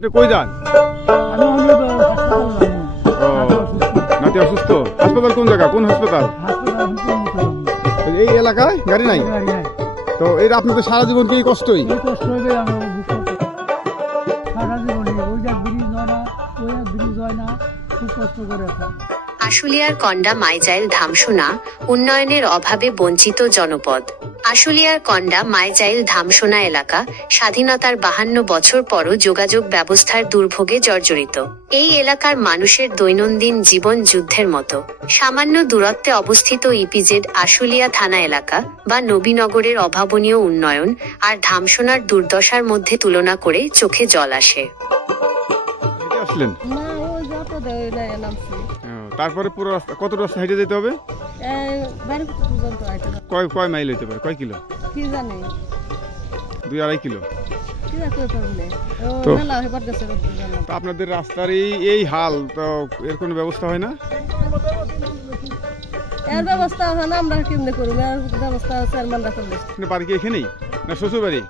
কই যান? নাতি অসুস্থ। হাসপাতাল কোন জায়গা? কোন হাসপাতাল? এই এলাকায় গাড়ি নাই তো এর আপনি তো সারা জীবন কি কষ্টই? আশুলিয়ার কন্ডা মাইজাইল ধামসোনা উন্নয়নের অভাবে বঞ্চিত জনপদ। আশুলিয়ার কন্ডা মাইজাইল ধামসোনা এলাকা স্বাধীনতার 52 বছর পরও যোগাযোগ ব্যবস্থার দুর্ভোগে জর্জরিত। এই এলাকার মানুষের দৈনন্দিন জীবন যুদ্ধের মতো। সামান্য দূরত্বে অবস্থিত ইপিজেড আশুলিয়া থানা এলাকা বা নবীনগরের অভাবনীয় উন্নয়ন আর ধামসোনার দুর্দশার মধ্যে তুলনা করে চোখে জল আসে। তারপরে পুরো রাস্তা কত রাস্তা হেঁটে যেতে হবে? কয় মাইল হইতে পারে? কয় কিলো? 2-2.5 কিলো। তো আপনাদের রাস্তার এই হাল, তো এর কোনো ব্যবস্থা হয় না? এর ব্যবস্থা হয় না, আমরা কেমনে করব? এর ব্যবস্থা চেয়ারম্যানরা করবে। আপনি বাড়ি কি এখানেই না শ্বশুর বাড়ি?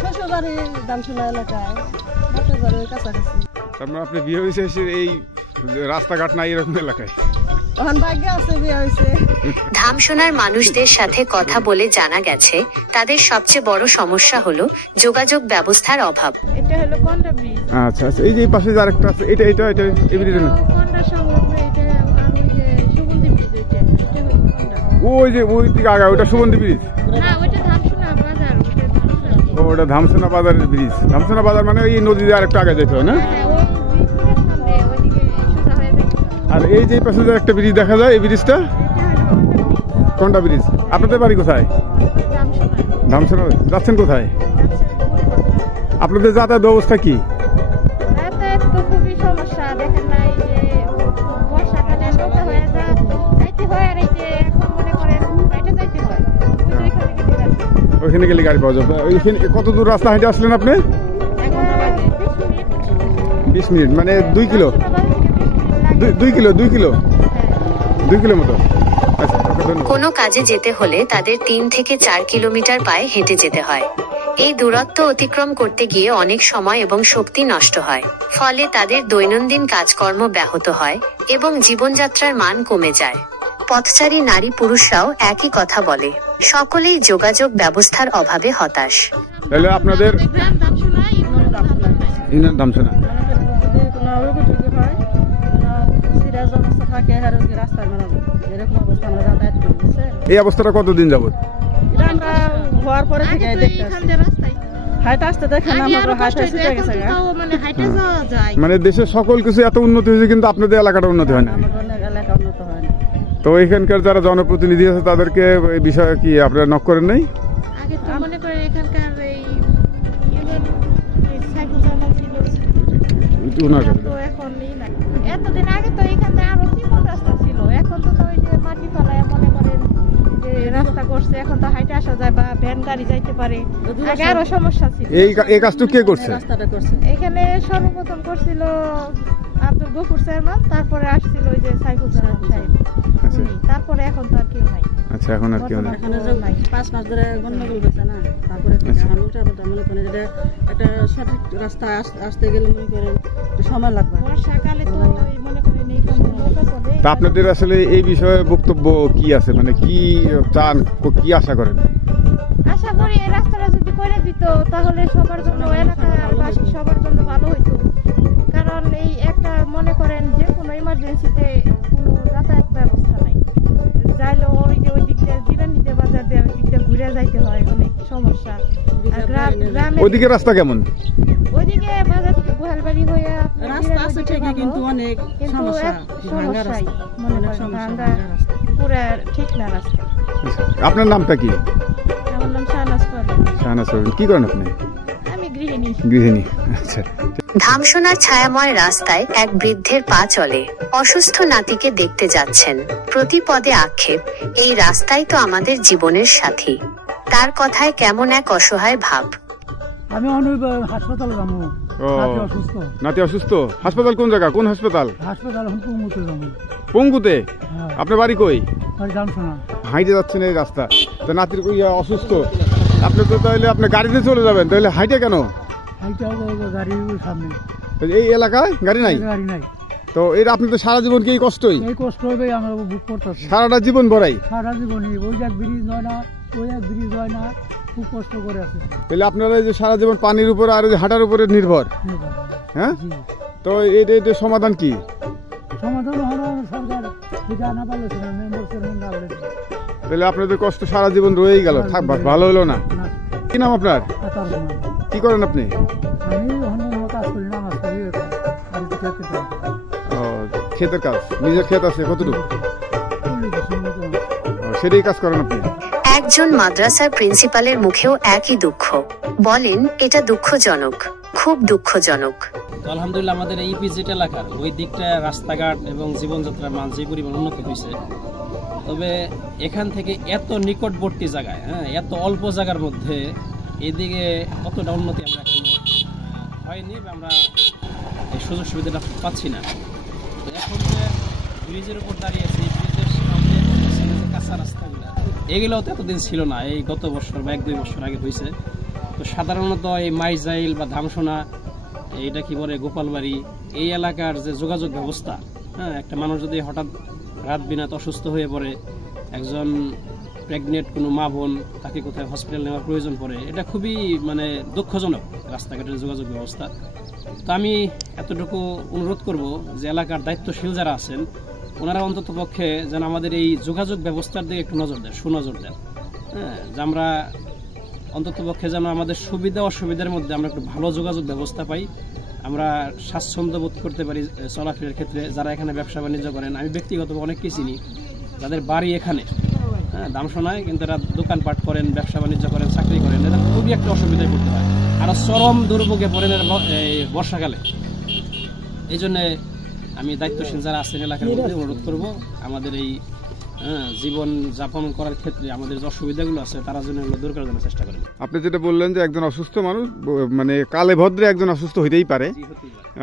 শ্বশুর বাড়ি ধামসোনা এলাকায়, বাপের বাড়ির কাছাকাছি। তার মানে আপনি বিয়ে হয়েছে এই রাস্তাঘাট নাই এরকম এলাকায়? ধামসোনার মানুষদের সাথে কথা বলে জানা গেছে তাদের সবচেয়ে বড় সমস্যা হলো যোগাযোগ ব্যবস্থার অভাব। এটা হলো কন্ডা ব্রিজ। আচ্ছা আচ্ছা, এই যে পাশে আরেকটা আছে, এটা এই ব্রিজ না? কন্ডা সংলগ্ন এটা, আর ওই যে সুগন্ধি ব্রিজ, এটা হলো কন্ডা। ওই যে ওই দিকে আগা ওটা সুগন্ধি ব্রিজ না, ওটা ধামসোনা বাজার। ওটা ধামসোনা বাজারের ব্রিজ। ধামসোনা বাজার মানে এই নদী দিয়ে আরেকটা আগে যেতে হয় না? আর এই যে পাশে একটা ব্রিজ দেখা যায়, এই ব্রিজটা কোনটা ব্রিজ? আপনাদের বাড়ি কোথায়? ধামসোনা। যাচ্ছেন কোথায়? আপনাদের যাতায়াত ব্যবস্থা কি? ওইখানে গেলে গাড়ি পাওয়া যাবে। ওইখানে কত দূর রাস্তা হেঁটে আসলেন আপনি? 20 মিনিট, মানে 2 কিলো? 2 কিলো মতো। কোনো কাজে যেতে হলে তাদের 3 থেকে 4 কিলোমিটার পায়ে হেঁটে যেতে হয়। এই দূরত্ব অতিক্রম করতে গিয়ে অনেক সময় এবং শক্তি নষ্ট হয়, ফলে তাদের দৈনন্দিন কাজকর্ম ব্যাহত হয় এবং জীবনযাত্রার মান কমে যায়। পথচারী নারী পুরুষরাও একই কথা বলে, সকলেই যোগাযোগ ব্যবস্থার অভাবে হতাশ। তাহলে আপনাদের ধামসোনা এই অবস্থাটা কতদিন যাবত? মানে দেশের সকল কিছু এত উন্নতি হয়েছে কিন্তু আপনাদের এলাকাটা উন্নতি হয় না। তো এখানকার যারা জনপ্রতিনিধি আছে তাদেরকে এই বিষয়ে কি আপনারা নক করেন নাই? এতদিন আগে তো এখানে আরো চিকন রাস্তা ছিল, এখন তো ওই যে মাটি ফেলায় মনে করেন যে রাস্তা করছে, এখন তো হাইটে আসা যায় বা ভ্যান গাড়ি যাইতে পারে। আগে আরো সমস্যা ছিল। এই কাজটা কে করছে? এখানে সর্বপ্রথম করছিল আব্দুল গফুর চেয়ারম্যান, তারপরে আসছিল ওই যে সাইফুল সাহেব, তারপরে এখন তো আর কেউ নাই। আচ্ছা, এখন আর কেউ নাই। 5 মাস ধরে গন্ডগোল হচ্ছে না, তারপরে একটা সঠিক রাস্তা আসতে গেলে মনে করেন সময় লাগবে। বর্ষাকালে তো মনে করেন এই তা আপনাদের আসলে এই বিষয়ে বক্তব্য কি আছে, মানে কি চান, কি আশা করেন? আশা করি এই রাস্তাটা যদি করে দিত তাহলে সবার জন্য, এলাকাবাসী সবার জন্য ভালো হইতো। কারণ এই একটা মনে করেন যে কোনো ইমার্জেন্সিতে কোনো যাতায়াত ব্যবস্থা নাই, যাইলে ওই যে ওই দিক দিয়ে জিরানিতে বাজার দিয়ে ওই দিক দিয়ে ঘুরে যাইতে হয়, অনেক সমস্যা। ওইদিকে রাস্তা কেমন? ওইদিকে বাজার থেকে গোহালবাড়ি হয়ে রাস্তা আছে ঠিকই, কিন্তু অনেক সমস্যা, পুরো ঠিক না রাস্তা। আপনার নামটা কি? আমার নাম শাহনাজ পারভিন। শাহনাজ পারভিন, কি করেন আপনি? আমি গৃহিণী। আচ্ছা। ধামসোনার ছায়াময় রাস্তায় এক বৃদ্ধের পা চলে। অসুস্থ নাতিকে দেখতে যাচ্ছেন। প্রতি পদে আক্ষেপ, এই রাস্তাই তো আমাদের জীবনের সাথী। তার কথায় কেমন এক অসহায় ভাব। আমি হাসপাতালে যাবো, নাতি অসুস্থ। হাসপাতাল কোন জায়গা? কোন হাসপাতাল? হাসপাতাল পঙ্গুতে যাবো। পঙ্গুতে? আপনার বাড়ি কই? ধামসোনা। হাইটে যাচ্ছেন এই রাস্তা, তো নাতির অসুস্থ, আপনি তো তাহলে আপনি গাড়িতে চলে যাবেন, তাহলে হাইটে কেন? হাইটে গাড়ির সামনে। এই এলাকায় গাড়ি নাই? গাড়ি নাই। তো এর আপনি তো সারা জীবন কি এই কষ্টই? এই কষ্ট হবে আমরা বুক করতেছি সারাটা জীবন ভরাই? সারা জীবনই ওই এক ব্রিজ হয় না, ওই এক ব্রিজ হয় না, খুব কষ্ট করে আছে। তাহলে আপনারা এই যে সারা জীবন পানির উপর আর হাঁটার উপরে নির্ভর, হ্যাঁ? তো এটা সমাধান কি? সমাধান হলো সরকার ঠিকা না পারলে মেম্বার চেয়ারম্যান ডাকলে। তাহলে আপনাদের কষ্ট সারা জীবন রয়েই গেল, থাক ভালো হলো না। কি নাম আপনার? কি করেন আপনি? আমি কাজ করি, নামাজ করি, ক্ষেতের কাজ। নিজের ক্ষেত আছে কতটুকু? সেটাই কাজ করেন আপনি? একজন মাদ্রাসার প্রিন্সিপালের মুখেও একই দুঃখ। বলেন, এটা দুঃখজনক, খুব দুঃখজনক। আলহামদুলিল্লাহ আমাদের এই ইপিজেড এলাকার ওই দিকটা রাস্তাঘাট এবং জীবনযাত্রার মান যে পরিমাণ উন্নত হয়েছে, তবে এখান থেকে এত নিকটবর্তী জায়গায়, হ্যাঁ, এত অল্প জায়গার মধ্যে এদিকে অতটা উন্নতি আমরা এখনো হয়নি বা আমরা এই সুযোগ সুবিধাটা পাচ্ছি না। তো এখন যে ব্রিজের উপর দাঁড়িয়েছে, এই ব্রিজের সামনে কাঁচা রাস্তাগুলো, এগুলোও তো এতদিন ছিল না, এই গত বছর বা 1-2 বছর আগে হয়েছে। তো সাধারণত এই মাইজাইল বা ধামসোনা, এইটা কি বলে গোপালবাড়ি, এই এলাকার যে যোগাযোগ ব্যবস্থা, হ্যাঁ, একটা মানুষ যদি হঠাৎ রাত বিনাত অসুস্থ হয়ে পড়ে, একজন প্রেগনেন্ট কোনো মা বোন, তাকে কোথায় হসপিটাল নেওয়ার প্রয়োজন পড়ে, এটা খুবই মানে দুঃখজনক রাস্তাঘাটের যোগাযোগ ব্যবস্থা। তো আমি এতটুকু অনুরোধ করব যে এলাকার দায়িত্বশীল যারা আছেন ওনারা অন্তত পক্ষে যেন আমাদের এই যোগাযোগ ব্যবস্থার দিকে একটু নজর দেন, সুনজর দেন, হ্যাঁ, যে আমরা অন্তত পক্ষে যেন আমাদের সুবিধা অসুবিধার মধ্যে আমরা একটু ভালো যোগাযোগ ব্যবস্থা পাই, আমরা স্বাচ্ছন্দ্য বোধ করতে পারি চলাফেরার ক্ষেত্রে। যারা এখানে ব্যবসা বাণিজ্য করেন, আমি ব্যক্তিগতভাবে অনেককে চিনি যাদের বাড়ি এখানে, হ্যাঁ, ধামসোনায়, কিন্তু এরা দোকানপাট করেন, ব্যবসা বাণিজ্য করেন, চাকরি করেন, এরা খুবই একটা অসুবিধায় পড়তে হয়, আরও চরম দুর্ভোগে পড়েন এই বর্ষাকালে। এই জন্যে আমি দায়িত্বশীল যারা আছেন এলাকার মধ্যে অনুরোধ করব আমাদের এই জীবন যাপন করার ক্ষেত্রে আমাদের যে অসুবিধাগুলো আছে তারা যেন এগুলো দূর করার জন্য চেষ্টা করেন। আপনি যেটা বললেন যে একজন অসুস্থ মানুষ, মানে কালে ভদ্রে একজন অসুস্থ হইতেই পারে,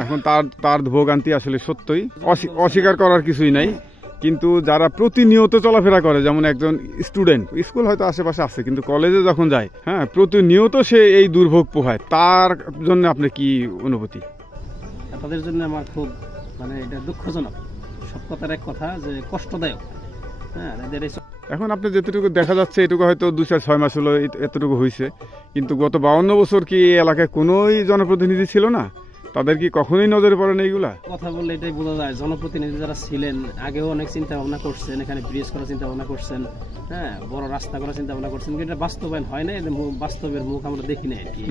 এখন তার ভোগান্তি আসলে সত্যই অস্বীকার করার কিছুই নাই। কিন্তু যারা প্রতিনিয়ত চলাফেরা করে, যেমন একজন স্টুডেন্ট, স্কুল হয়তো আশেপাশে আছে কিন্তু কলেজে যখন যায়, হ্যাঁ, প্রতিনিয়ত সে এই দুর্ভোগ পোহায়, তার জন্য আপনি কি অনুভূতি? তাদের জন্য আমার খুব মানে এটা দুঃখজনক, সব কথার এক কথা যে কষ্টদায়ক, হ্যাঁ। এখন আপনি যেটুকু দেখা যাচ্ছে এটুকু হয়তো 2-4-6 মাস হলো এতটুকু হয়েছে, কিন্তু গত 52 বছর কি এই এলাকায় কোনোই জনপ্রতিনিধি ছিল না? তাদের কি কখনোই নজরে পড়ে না এইগুলা? কথা বললে এটাই বোঝা যায় জনপ্রতিনিধি যারা ছিলেন আগেও অনেক চিন্তা ভাবনা করছেন, এখানে ব্রিজ করার চিন্তা ভাবনা করছেন, হ্যাঁ, বড় রাস্তা করার চিন্তা ভাবনা করছেন, কিন্তু এটা বাস্তবায়ন হয় না, বাস্তবের মুখ আমরা দেখি না আর কি।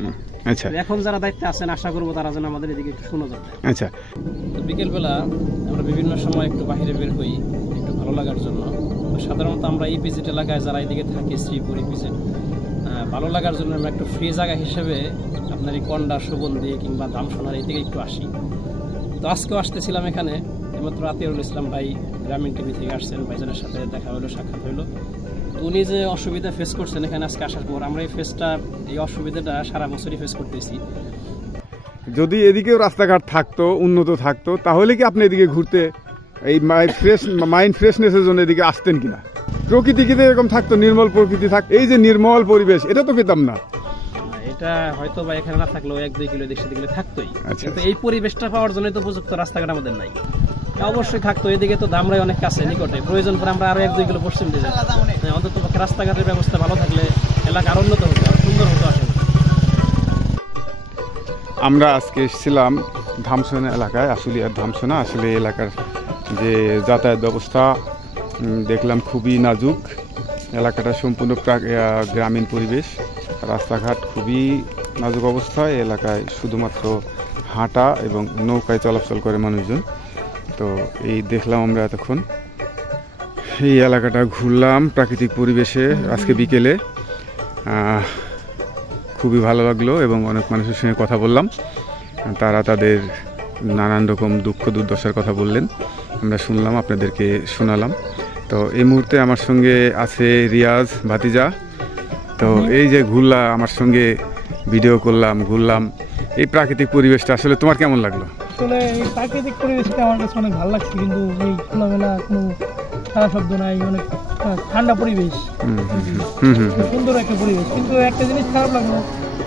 আচ্ছা, এখন যারা দায়িত্বে আছেন আশা করবো তারা যেন আমাদের এদিকে একটু সুনজর দেয়। আচ্ছা, তো বিকেলবেলা আমরা বিভিন্ন সময় একটু বাইরে বের হই একটু ভালো লাগার জন্য। সাধারণত আমরা ইপিজেড এলাকায় যারা এদিকে থাকি, শ্রীপুর ইপিজেড, ভালো লাগার জন্য আমরা একটু ফ্রি জায়গা হিসেবে আপনার এই কন্ডা, সুগন্ধি কিংবা ধামসোনার এই দিকে একটু আসি। তো আজকেও আসতেছিলাম এখানে, এইমাত্র আতিয়ারুল ইসলাম ভাই গ্রামীণ টিভি থেকে আসছেন, ভাইজানের সাথে দেখা হলো, সাক্ষাৎ হলো। তো উনি যে অসুবিধা ফেস করছেন এখানে আজকে আসার পর, আমরা এই অসুবিধাটা সারা বছরই ফেস করতেছি। যদি এদিকেও রাস্তাঘাট থাকতো, উন্নত থাকতো, তাহলে কি আপনি এদিকে ঘুরতে, এই মাইন্ড ফ্রেশনেসের জন্য এদিকে আসতেন কিনা? প্রকৃতি কিন্তু এরকম থাকতো, নির্মল প্রকৃতি থাকতো, এই যে নির্মল পরিবেশ, এটা তো পেতাম না। এটা হয়তো বা এখানে না থাকলেও 1-2 কিলো দেশে দিকে থাকতোই, কিন্তু এই পরিবেশটা পাওয়ার জন্য তো উপযুক্ত রাস্তাঘাট আমাদের নাই। অবশ্যই থাকতো, এদিকে তো ধামরাই অনেক কাছে নিকটে, প্রয়োজন পরে আমরা আরো 1-2 কিলো পশ্চিম দিকে যাই, অন্তত পক্ষে রাস্তাঘাটের ব্যবস্থা ভালো থাকলে এলাকা আরো উন্নত হতো, আরো সুন্দর হতো। আসলে আমরা আজকে এসেছিলাম ধামসোনা এলাকায়, আশুলিয়ার ধামসোনা। আসলে এলাকার যে যাতায়াত ব্যবস্থা দেখলাম খুবই নাজুক, এলাকাটা সম্পূর্ণ গ্রামীণ পরিবেশ, রাস্তাঘাট খুবই নাজুক অবস্থায়, এলাকায় শুধুমাত্র হাঁটা এবং নৌকায় চলাচল করে মানুষজন। তো এই দেখলাম আমরা এতক্ষণ এই এলাকাটা ঘুরলাম প্রাকৃতিক পরিবেশে আজকে বিকেলে, খুবই ভালো লাগলো এবং অনেক মানুষের সঙ্গে কথা বললাম, তারা তাদের নানান রকম দুঃখ দুর্দশার কথা বললেন, আমরা শুনলাম, আপনাদেরকে শোনালাম। তো এই মুহূর্তে আমার সঙ্গে আছে রিয়াজ ভাতিজা। তো এই যে ঘুরলাম, আমার সঙ্গে ভিডিও করলাম, ঘুরলাম, এই প্রাকৃতিক পরিবেশটা আসলে তোমার কেমন লাগলো? আসলে এই প্রাকৃতিক পরিবেশটা আমার কাছে অনেক ভালো লাগছে, কিন্তু এই খোলামেলা কোনো সারা শব্দ নাই, অনেক ঠান্ডা পরিবেশ, সুন্দর একটা পরিবেশ। কিন্তু একটা জিনিস খারাপ লাগলো,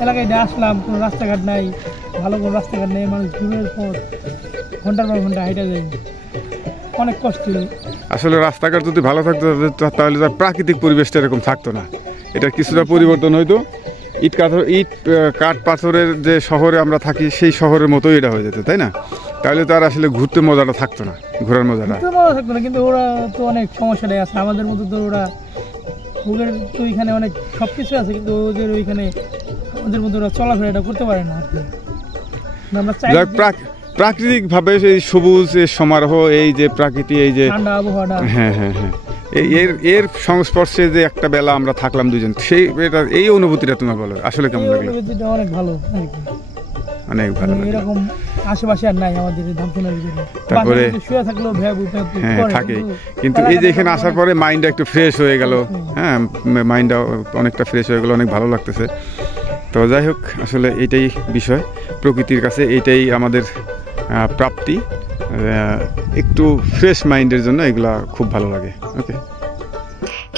এলাকায় আসলাম, কোনো রাস্তাঘাট নাই, ভালো কোনো রাস্তাঘাট নেই, মানুষ দূরের পর ঘন্টার পর ঘন্টা হাইটা যায়, অনেক কষ্ট। আসলে রাস্তাঘাট যদি ভালো থাকতো তাহলে তার প্রাকৃতিক পরিবেশটা এরকম থাকতো না, এটা কিছুটা পরিবর্তন হইতো। ইট কাঠ পাথরের যে শহরে আমরা থাকি সেই শহরের মতোই এটা হয়ে যেত, তাই না? তাহলে তো আর আসলে ঘুরতে মজাটা থাকতো না, ঘোরার মজাটা থাকতো না। কিন্তু ওরা তো অনেক সমস্যাটাই আছে, আমাদের মতো তো ওরা ওদের তো ওইখানে অনেক সব কিছু আছে, কিন্তু ওদের ওইখানে আমাদের মতো ওরা চলাফেরাটা করতে পারে না। আমরা চাই প্রাকৃতিক ভাবে এই সবুজ সমারোহ, এই যে প্রকৃতি, এই যে ঠান্ডা আবহাওয়াটা, হ্যাঁ হ্যাঁ হ্যাঁ, এর সংস্পর্শে যে একটা বেলা আমরা থাকলাম দুজন, সেই এই অনুভূতিটা তোমার বলো আসলে কেমন লাগলো? অনুভূতিটা অনেক ভালো, অনেক ভালো। এরকম আশেপাশে আর নাই আমাদের ধামসোনার ভিতরে। তারপরে শুয়ে থাকলেও হ্যাঁ থাকে, কিন্তু এই যে এখানে আসার পরে মাইন্ডটা একটু ফ্রেশ হয়ে গেল, হ্যাঁ মাইন্ডটা অনেকটা ফ্রেশ হয়ে গেল, অনেক ভালো লাগতেছে। তো যাই হোক, আসলে এইটাই বিষয়, প্রকৃতির কাছে এইটাই আমাদের প্রাপ্তি, একটু ফ্রেশ মাইন্ডের জন্য এগুলা খুব ভালো লাগে। ওকে,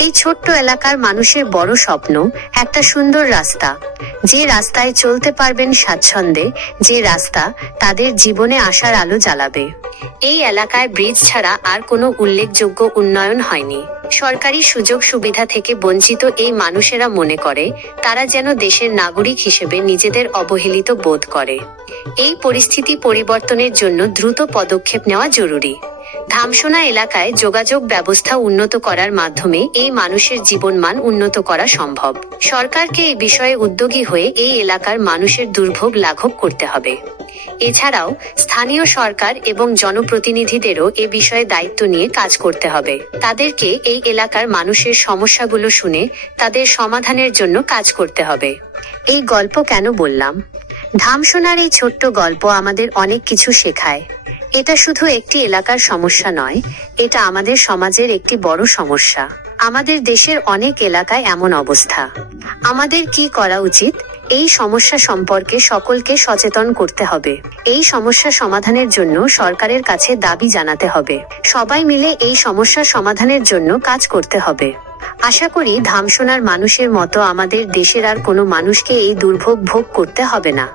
এই ছোট্ট এলাকার মানুষের বড় স্বপ্ন একটা সুন্দর রাস্তা, যে রাস্তায় চলতে পারবেন স্বাচ্ছন্দ্যে, যে রাস্তা তাদের জীবনে আশার আলো জ্বালাবে। এই এলাকায় ব্রিজ ছাড়া আর কোনো উল্লেখযোগ্য উন্নয়ন হয়নি। সরকারি সুযোগ সুবিধা থেকে বঞ্চিত এই মানুষেরা মনে করে তারা যেন দেশের নাগরিক হিসেবে নিজেদের অবহেলিত বোধ করে। এই পরিস্থিতি পরিবর্তনের জন্য দ্রুত পদক্ষেপ নেওয়া জরুরি। ধামসোনা এলাকায় যোগাযোগ ব্যবস্থা উন্নত করার মাধ্যমে এই মানুষের জীবনমান উন্নত করা সম্ভব। সরকারকে এই বিষয়ে উদ্যোগী হয়ে এই এলাকার মানুষের দুর্ভোগ লাঘব করতে হবে। এছাড়াও স্থানীয় সরকার এবং জনপ্রতিনিধিদেরও এ বিষয়ে দায়িত্ব নিয়ে কাজ করতে হবে। তাদেরকে এই এলাকার মানুষের সমস্যাগুলো শুনে তাদের সমাধানের জন্য কাজ করতে হবে। এই গল্প কেন বললাম? ধামসোনার এই ছোট্ট গল্প আমাদের অনেক কিছু শেখায়। এটা শুধু একটি এলাকার সমস্যা নয়, এটা আমাদের সমাজের একটি বড় সমস্যা। আমাদের দেশের অনেক এলাকায় এমন অবস্থা। আমাদের কি করা উচিত? এই সমস্যা সম্পর্কে সকলকে সচেতন করতে হবে। এই সমস্যা সমাধানের জন্য সরকারের কাছে দাবি জানাতে হবে। সবাই মিলে এই সমস্যা সমাধানের জন্য কাজ করতে হবে। আশা করি ধামসোনার মানুষের মতো আমাদের দেশের আর কোনো মানুষকে এই দুর্ভোগ ভোগ করতে হবে না।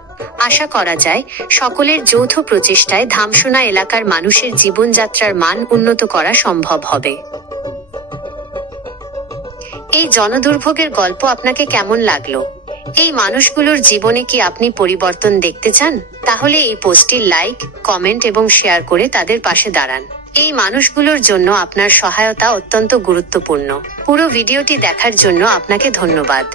আশা করা যায় সকলের যৌথ প্রচেষ্টায় ধামসোনা এলাকার মানুষের জীবনযাত্রার মান উন্নত করা সম্ভব হবে। এই জনদুর্ভোগের গল্প আপনাকে কেমন লাগলো? এই মানুষগুলোর জীবনে কি আপনি পরিবর্তন দেখতে চান? তাহলে এই পোস্টটি লাইক, কমেন্ট এবং শেয়ার করে তাদের পাশে দাঁড়ান। এই মানুষগুলোর জন্য আপনার সহায়তা অত্যন্ত গুরুত্বপূর্ণ। পুরো ভিডিওটি দেখার জন্য আপনাকে ধন্যবাদ।